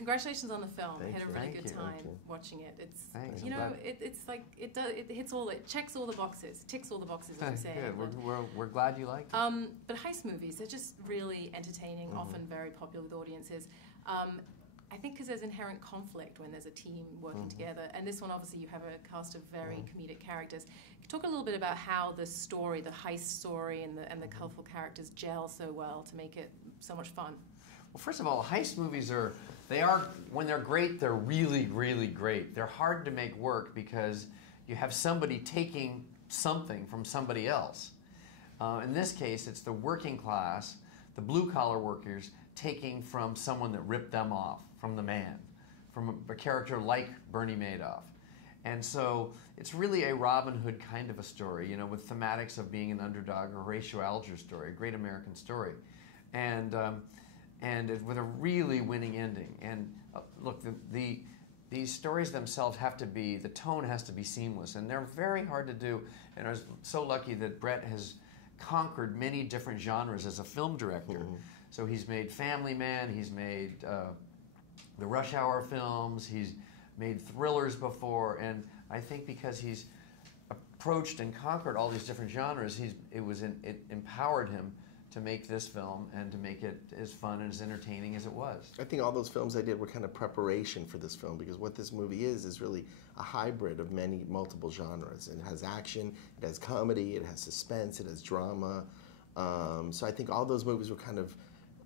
congratulations on the film. I had a really Thank good you. time watching it. It's Thanks. you know, it's like it checks all the boxes, ticks all the boxes, as we say. Good. We're glad you liked it. But heist movies, they're just really entertaining, often very popular with audiences. I think because there's inherent conflict when there's a team working together, and this one obviously you have a cast of very comedic characters. Talk a little bit about how the story, the heist story, and the colourful characters gel so well to make it so much fun. Well, first of all, heist movies when they're great, they're really, really great. They're hard to make work because you have somebody taking something from somebody else. In this case, it's the working class, the blue-collar workers, taking from someone that ripped them off, from the man, from a character like Bernie Madoff. And so it's really a Robin Hood kind of a story, you know, with thematics of being an underdog, a Horatio Alger story, a great American story. And with a really winning ending. And look, these stories themselves have to be, the tone has to be seamless, and they're very hard to do. And I was so lucky that Brett has conquered many different genres as a film director. So he's made Family Man, he's made the Rush Hour films, he's made thrillers before, and I think because he's approached and conquered all these different genres, it empowered him to make this film and to make it as fun and as entertaining as it was. I think all those films I did were kind of preparation for this film, because what this movie is really a hybrid of multiple genres. It has action, it has comedy, it has suspense, it has drama. So I think all those movies were kind of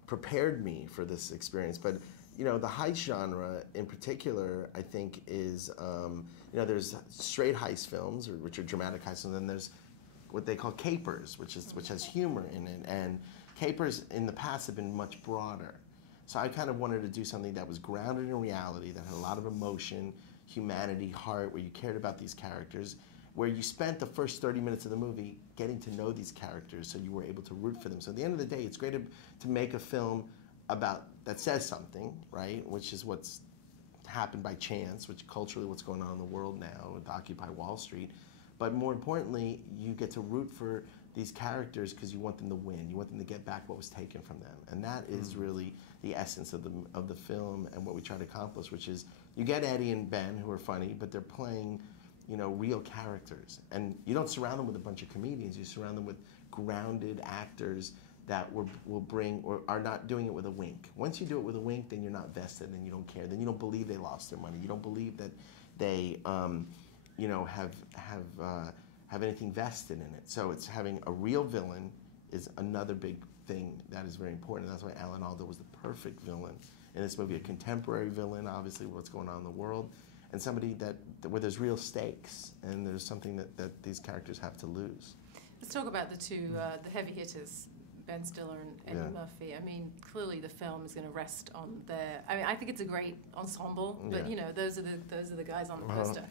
prepared me for this experience. But you know, the heist genre in particular, I think is, you know, there's straight heist films, which are dramatic heists, and then there's what they call capers, which has humor in it. And capers in the past have been much broader. So I kind of wanted to do something that was grounded in reality, that had a lot of emotion, humanity, heart, where you cared about these characters, where you spent the first 30 minutes of the movie getting to know these characters so you were able to root for them. So at the end of the day, it's great to make a film that says something, right, which is what's happened by chance, which culturally what's going on in the world now with Occupy Wall Street. But more importantly, you get to root for these characters because you want them to win. You want them to get back what was taken from them. And that is really the essence of the film and what we try to accomplish, which is you get Eddie and Ben, who are funny, but they're playing, you know, real characters. And you don't surround them with a bunch of comedians. You surround them with grounded actors that will bring, or are not doing it with a wink. Once you do it with a wink, then you're not vested and you don't care. Then you don't believe they lost their money. You don't believe that they you know, have anything vested in it. So it's having a real villain is another big thing that is very important. And that's why Alan Alda was the perfect villain in this movie, a contemporary villain, obviously what's going on in the world, and somebody where there's real stakes and there's something that these characters have to lose. Let's talk about the two, the heavy hitters, Ben Stiller and Eddie Murphy. I mean, clearly the film is going to rest on their. I mean, I think it's a great ensemble, but you know, those are the guys on the poster.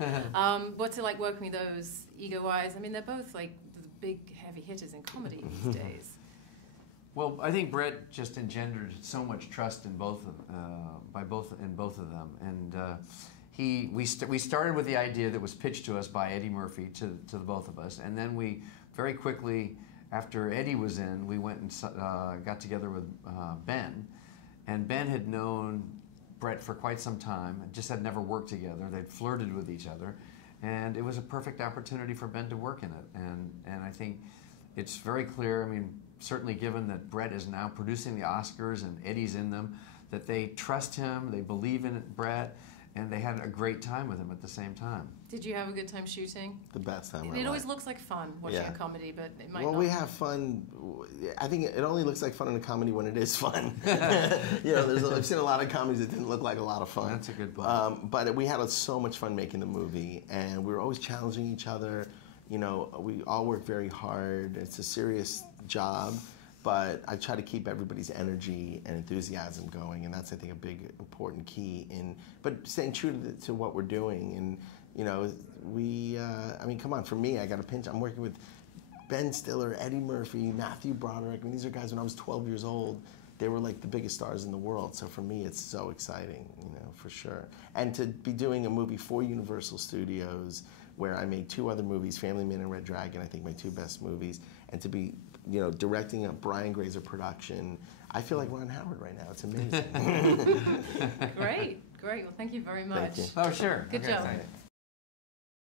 What's it like working with those ego-wise? I mean, they're both like the big heavy hitters in comedy these days. Well, I think Brett just engendered so much trust in both of them, and we started with the idea that was pitched to us by Eddie Murphy to the both of us, and then we very quickly, after Eddie was in, we went and got together with Ben, and Ben had known Brett for quite some time, and just had never worked together. They'd flirted with each other, and it was a perfect opportunity for Ben to work in it. And I think it's very clear, I mean, certainly given that Brett is now producing the Oscars and Eddie's in them, that they trust him, they believe in Brett, and they had a great time with him at the same time. Did you have a good time shooting? The best time. It always looks like fun watching a comedy, but it might not. Well, we have fun. I think it only looks like fun in a comedy when it is fun. You know, I've seen a lot of comedies that didn't look like a lot of fun. That's a good point. But we had so much fun making the movie, and we were always challenging each other. You know, we all work very hard. It's a serious job. But I try to keep everybody's energy and enthusiasm going, and that's, I think, a big, important key but staying true to what we're doing. And, you know, I mean, come on, for me, I got a pinch. I'm working with Ben Stiller, Eddie Murphy, Matthew Broderick. I mean, these are guys when I was 12 years old. They were like the biggest stars in the world. So for me, it's so exciting, you know, for sure. And to be doing a movie for Universal Studios, where I made 2 other movies, Family Man and Red Dragon, I think my 2 best movies, and to be, you know, directing a Brian Grazer production. I feel like Ron Howard right now. It's amazing. Great. Well, thank you very much. Thank you. Oh, sure. Good Okay, job. thank you.